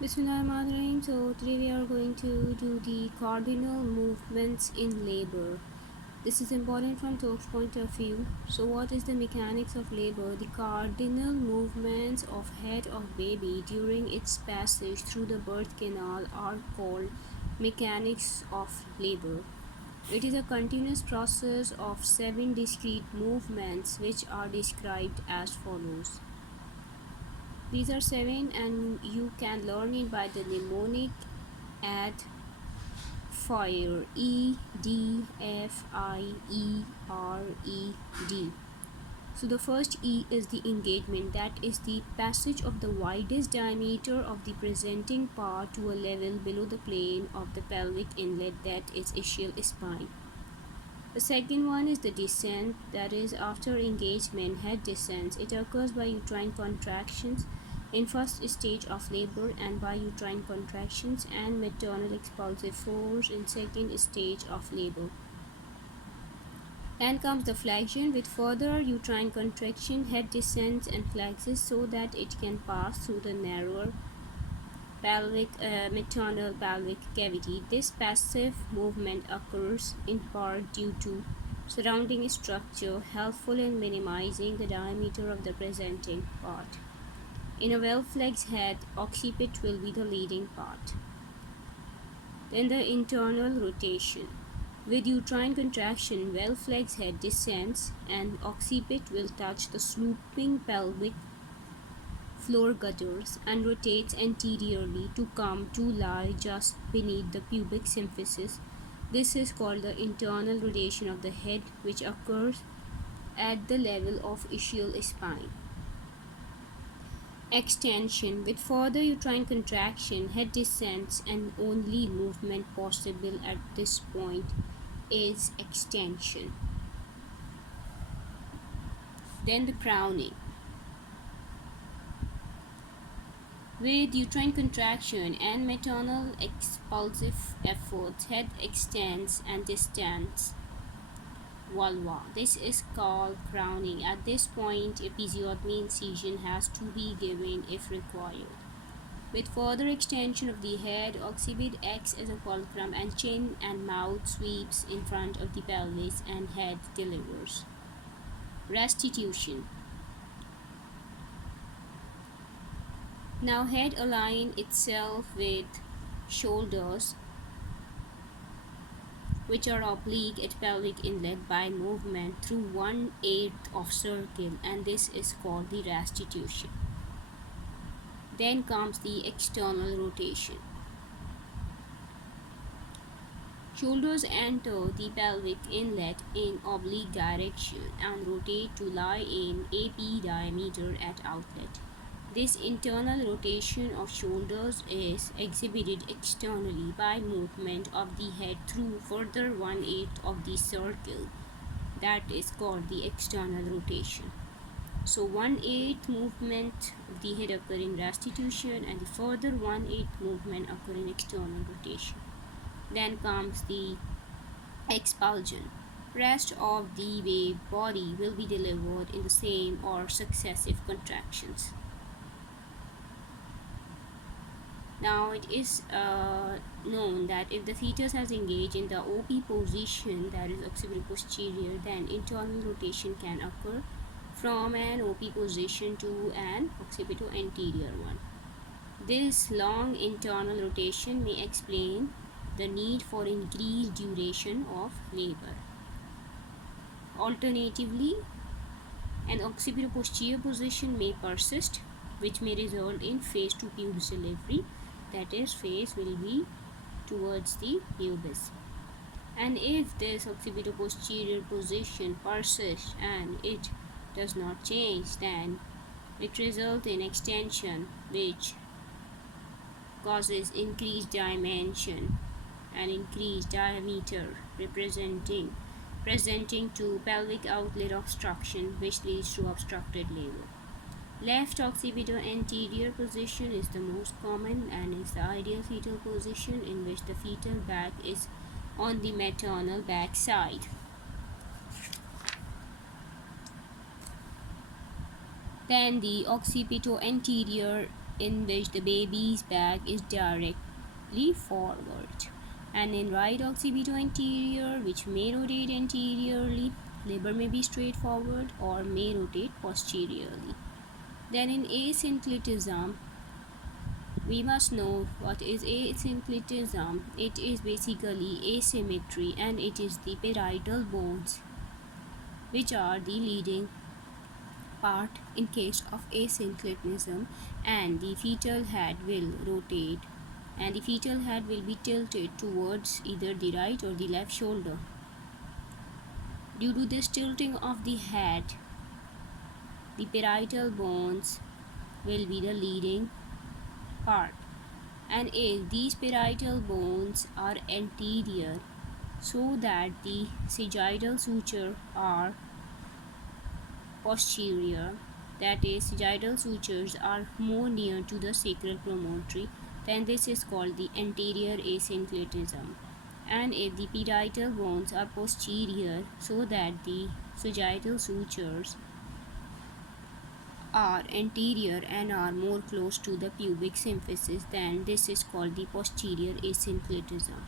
Bismillahirrahmanirrahim. So today we are going to do the cardinal movements in labor. This is important from Tok's point of view. So what is the mechanics of labor? The cardinal movements of head of baby during its passage through the birth canal are called mechanics of labor. It is a continuous process of 7 discrete movements which are described as follows. These are 7 and you can learn it by the mnemonic at fire EDFIERED. So the first E is the engagement, that is the passage of the widest diameter of the presenting part to a level below the plane of the pelvic inlet, that is ischial spine. The second one is the descent, that is after engagement head descends. It occurs by uterine contractions in first stage of labor and by uterine contractions and maternal expulsive force in second stage of labor. Then comes the flexion. With further uterine contraction, head descends and flexes so that it can pass through the narrower maternal pelvic cavity. This passive movement occurs in part due to surrounding structure, helpful in minimizing the diameter of the presenting part. In a well-flexed head, occiput will be the leading part. Then the internal rotation. With uterine contraction, well-flexed head descends and occiput will touch the sloping pelvic floor gutters and rotates anteriorly to come to lie just beneath the pubic symphysis. This is called the internal rotation of the head, which occurs at the level of ischial spine. Extension. With further uterine contraction, head descends and only movement possible at this point is extension. Then the crowning. With uterine contraction and maternal expulsive efforts, head extends and distends vulva. This is called crowning. At this point, episiotomy incision has to be given if required. With further extension of the head, occiput acts as a fulcrum and chin and mouth sweeps in front of the pelvis and head delivers. Restitution. Now head align itself with shoulders, which are oblique at pelvic inlet by movement through 1/8 of circle, and this is called the restitution. Then comes the external rotation. Shoulders enter the pelvic inlet in oblique direction and rotate to lie in AP diameter at outlet. This internal rotation of shoulders is exhibited externally by movement of the head through further 1/8 of the circle, that is called the external rotation. So 1/8 movement of the head occur in restitution and the further 1/8 movement occur in external rotation. Then comes the expulsion. Rest of the body will be delivered in the same or successive contractions. Now it is known that if the fetus has engaged in the OP position, that is occipital-posterior, then internal rotation can occur from an OP position to an occipital-anterior one. This long internal rotation may explain the need for increased duration of labor. Alternatively, an occipital-posterior position may persist, which may result in phase to pubis delivery, that is, face will be towards the pubis. And if this occipital-posterior position persists and it does not change, then it results in extension, which causes increased dimension and increased diameter, presenting to pelvic outlet obstruction, which leads to obstructed labor. Left occipital anterior position is the most common and is the ideal fetal position in which the fetal back is on the maternal back side. Then the occipital anterior in which the baby's back is directly forward, and in right occipital anterior, which may rotate anteriorly. Labor may be straightforward or may rotate posteriorly. Then in asynclitism, we must know what is asynclitism. It is basically asymmetry, and it is the parietal bones which are the leading part in case of asynclitism, and the fetal head will rotate, and the fetal head will be tilted towards either the right or the left shoulder. Due to this tilting of the head, the parietal bones will be the leading part. And if these parietal bones are anterior, so that the sagittal suture are posterior, that is, sagittal sutures are more near to the sacral promontory, then this is called the anterior asynclitism. And if the parietal bones are posterior, so that the sagittal sutures are anterior and are more close to the pubic symphysis, then this is called the posterior asynclitism.